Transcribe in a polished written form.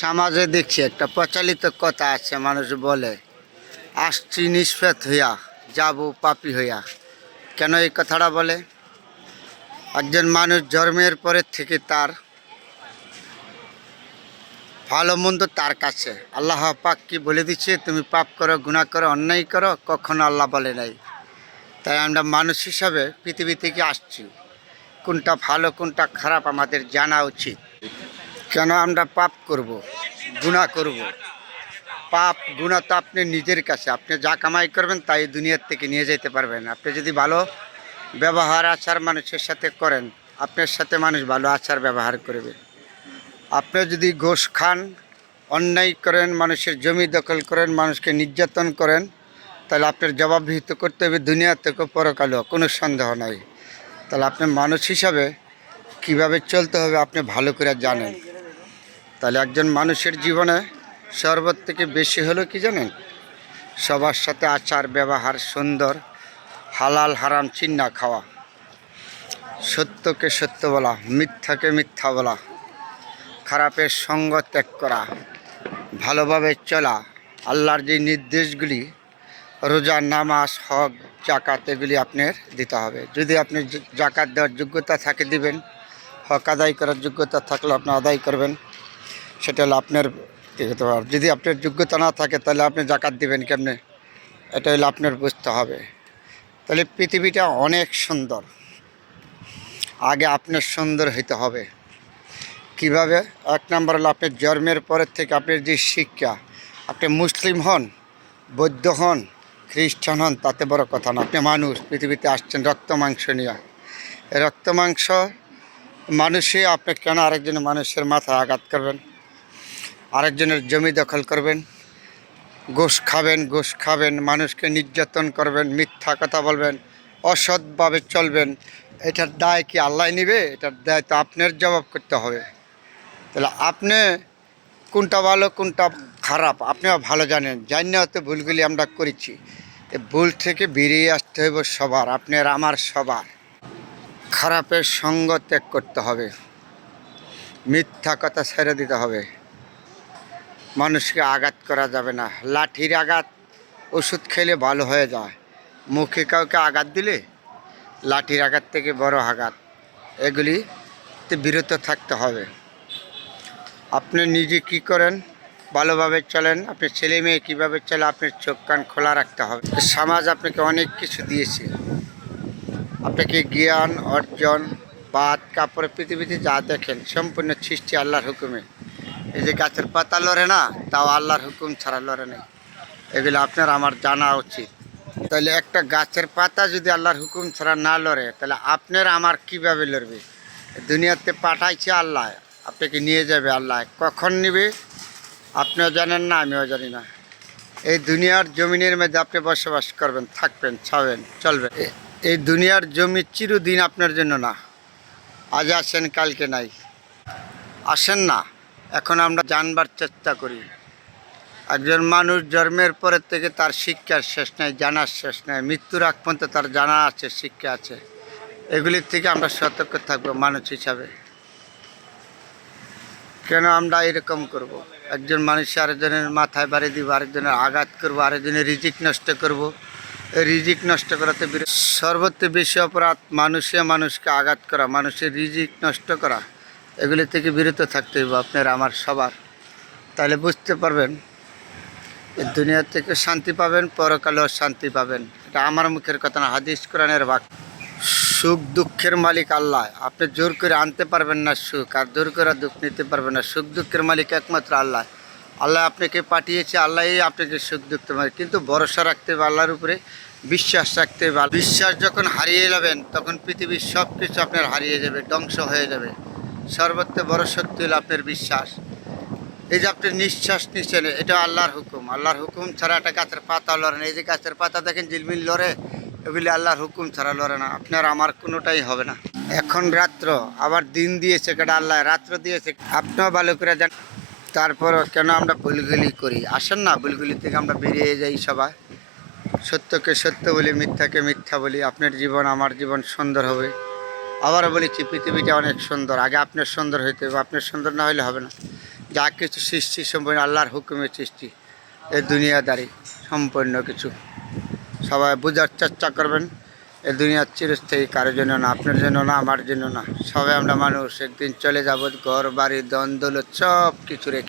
সমাজে দেখছি একটা প্রচলিত কথা আছে, মানুষ বলে আসছি নিষ্পাপ হইয়া যাব পাপী হইয়া। কেন এই কথাটা বলে? একজন মানুষ জন্মের পরের থেকে তার ভালো মন্দ তার কাছে। আল্লাহ পাক কি বলে দিচ্ছে, তুমি পাপ করো, গুনাহ করো, অন্যায় করো? কখনো আল্লাহ বলে নাই। তাই আমরা মানুষ হিসাবে পৃথিবী থেকে আসছি, কোনটা ভালো কোনটা খারাপ আমাদের জানা উচিত। কেন আমরা পাপ করব, গুনাহ করব? পাপ গুনাহ তো আপনি নিজের কাছে, আপনি যা কামাই করবেন তাই দুনিয়ার থেকে নিয়ে যেতে পারবেন। আপনি যদি ভালো ব্যবহার আচার মানুষের সাথে করেন, আপনার সাথে মানুষ ভালো আচার ব্যবহার করবে। আপনি যদি ঘুষ খান, অন্যায় করেন, মানুষের জমি দখল করেন, মানুষকে নির্যাতন করেন, তাহলে আপনার জবাবদিহিত করতে হবে দুনিয়া থেকে পরকালেও, কোনো সন্দেহ নাই। তাহলে আপনি মানুষ হিসাবে কিভাবে চলতে হবে আপনি ভালো করে জানেন। তাহলে একজন মানুষের জীবনে সর্বত থেকে বেশি হলো কি জানেন? সবার সাথে আচার ব্যবহার সুন্দর, হালাল হারাম চিন্না খাওয়া, সত্যকে সত্য বলা, মিথ্যাকে মিথ্যা বলা, খারাপের সঙ্গ ত্যাগ করা, ভালোভাবে চলা, আল্লাহর যে নির্দেশগুলি, রোজা, নামাজ, হজ, জাকাত, এগুলি আপনার দিতে হবে। যদি আপনি জাকাত দেওয়ার যোগ্যতা থাকে দিবেন, হক আদায় করার যোগ্যতা থাকলে আপনি আদায় করবেন, সেটা হলো আপনার ব্যক্তিগত ব্যাপার। যদি আপনার যোগ্যতা না থাকে তাহলে আপনি জাকাত দিবেন কেমনে, এটা হলো আপনার বুঝতে হবে। তাহলে পৃথিবীটা অনেক সুন্দর, আগে আপনার সুন্দর হইতে হবে। কিভাবে? এক নম্বর হলো আপনার জন্মের পরের থেকে আপনার যে শিক্ষা, আপনি মুসলিম হন, বৌদ্ধ হন, খ্রিস্টান হন, তাতে বড় কথা না। আপনি মানুষ, পৃথিবীতে আসছেন রক্ত মাংস নিয়ে। রক্ত মাংস মানুষই, আপনি কেন আরেকজনের মানুষের মাথায় আঘাত করবেন, আরেকজনের জমি দখল করবেন, ঘুষ খাবেন, মানুষকে নির্যাতন করবেন, মিথ্যা কথা বলবেন, অসৎভাবে চলবেন? এটার দায় কি আল্লাহ নেবে? এটার দায় তো আপনার জবাব করতে হবে। তাহলে আপনি কোনটা ভালো কোনটা খারাপ আপনিও ভালো জানেন। জানি হয়তো ভুলগুলি আমরা করেছি, ভুল থেকে বেরিয়ে আসতে হইব সবার, আপনার আমার সবার। খারাপের সঙ্গ ত্যাগ করতে হবে, মিথ্যা কথা ছেড়ে দিতে হবে, মানুষকে আঘাত করা যাবে না। লাঠির আঘাত ওষুধ খেলে ভালো হয়ে যায়, মুখে কাউকে আঘাত দিলে লাঠির আঘাত থেকে বড় আঘাত, এগুলিতে বিরত থাকতে হবে। আপনি নিজে কি করেন, ভালোভাবে চলেন, আপনার ছেলে মেয়ে কীভাবে চলে, আপনার চোখ কান খোলা রাখতে হবে। সমাজ আপনাকে অনেক কিছু দিয়েছে, আপনাকে জ্ঞান অর্জন, ভাত কাপড়, পৃথিবীতে যা দেখেন সম্পূর্ণ সৃষ্টি আল্লাহর হুকুমে। এই যে গাছের পাতা লড়ে না, তাও আল্লাহর হুকুম ছাড়া লড়ে নেই। এগুলো আপনার আমার জানা উচিত। তাহলে একটা গাছের পাতা যদি আল্লাহর হুকুম ছাড়া না লড়ে, তাহলে আপনার আমার কিভাবে লড়বে? দুনিয়াতে পাঠাইছে আল্লাহ, আপনাকে নিয়ে যাবে আল্লাহ। কখন নেবে আপনিও জানেন না, আমিও জানি না। এই দুনিয়ার জমিনের মধ্যে আপনি বসবাস করবেন, থাকবেন, ছাবেন, চলবেন। এই দুনিয়ার জমি চিরদিন আপনার জন্য না। আজ আসেন কালকে নাই, আসেন না। এখন আমরা জানবার চেষ্টা করি। একজন মানুষ জন্মের পরের থেকে তার শিক্ষার শেষ নেই, জানার শেষ নেই, মৃত্যুর আগ পর্যন্ত তার জানা আছে, শিক্ষা আছে। এগুলির থেকে আমরা সতর্ক থাকবো মানুষ হিসাবে। কেন আমরা এরকম করব? একজন মানুষ আরেকজনের মাথায় বাড়ি দিব, আরেকজনের আঘাত করব, আরেকজনের রিজিক নষ্ট করব। এই রিজিক নষ্ট করাতে সর্বত্র বেশি অপরাধ মানুষকে আঘাত করা, মানুষের রিজিক নষ্ট করা। এগুলি থেকে বিরত থাকতে হইব আপনার আমার সবার। তাহলে বুঝতে পারবেন দুনিয়া থেকে শান্তি পাবেন, পরকালেও শান্তি পাবেন। এটা আমার মুখের কথা না, হাদিস কোরআনের বাক্য। সুখ দুঃখের মালিক আল্লাহ, আপনি জোর করে আনতে পারবেন না সুখ, আর জোর করে দুঃখ নিতে পারবেন না। সুখ দুঃখের মালিক একমাত্র আল্লাহ। আল্লাহ আপনাকে পাঠিয়েছে, আল্লাহই আপনাকে সুখ দুঃখ দেবে। কিন্তু ভরসা রাখতে হবে আল্লাহর উপরে, বিশ্বাস রাখতে হবে। বিশ্বাস যখন হারিয়ে যাবেন তখন পৃথিবীর সব কিছু আপনার হারিয়ে যাবে, ধ্বংস হয়ে যাবে। সর্বত্র বড় শক্তি হলো আপনার বিশ্বাস। এই যে আপনি নিঃশ্বাস নিচ্ছেন, এটা আল্লাহর হুকুম। আল্লাহর হুকুম ছাড়া একটা গাছের পাতা লড়ে না। এই যে গাছের পাতা দেখেন ঝিলমিল লড়ে, এগুলি আল্লাহর হুকুম ছাড়া লড়ে না। আপনার আমার কোনোটাই হবে না। এখন রাত্র, আবার দিন দিয়েছে কেটা আল্লাহ, রাত্র দিয়েছে, আপনিও ভালো করে যান। তারপরও কেন আমরা ভুলগুলি করি? আসেন না, ভুলগুলি থেকে আমরা বেরিয়ে যাই সবাই। সত্যকে সত্য বলি, মিথ্যাকে মিথ্যা বলি। আপনার জীবন আমার জীবন সুন্দর হবে। আবারও বলেছি, পৃথিবীটা অনেক সুন্দর, আগে আপনার সুন্দর হইতে হবে। আপনার সুন্দর না হলে হবে না। যা কিছু সৃষ্টি সম্পূর্ণ আল্লাহর হুকুমের সৃষ্টি। এই দুনিয়াদারি সম্পূর্ণ কিছু সবাই বোঝার চেষ্টা করবেন। এই দুনিয়ার চিরস্থায়ী কারোর জন্য না, আপনার জন্য না, আমার জন্য না। সবাই আমরা মানুষ, একদিন চলে যাব। ঘর বাড়ি দন দৌলত সব কিছু রেখে।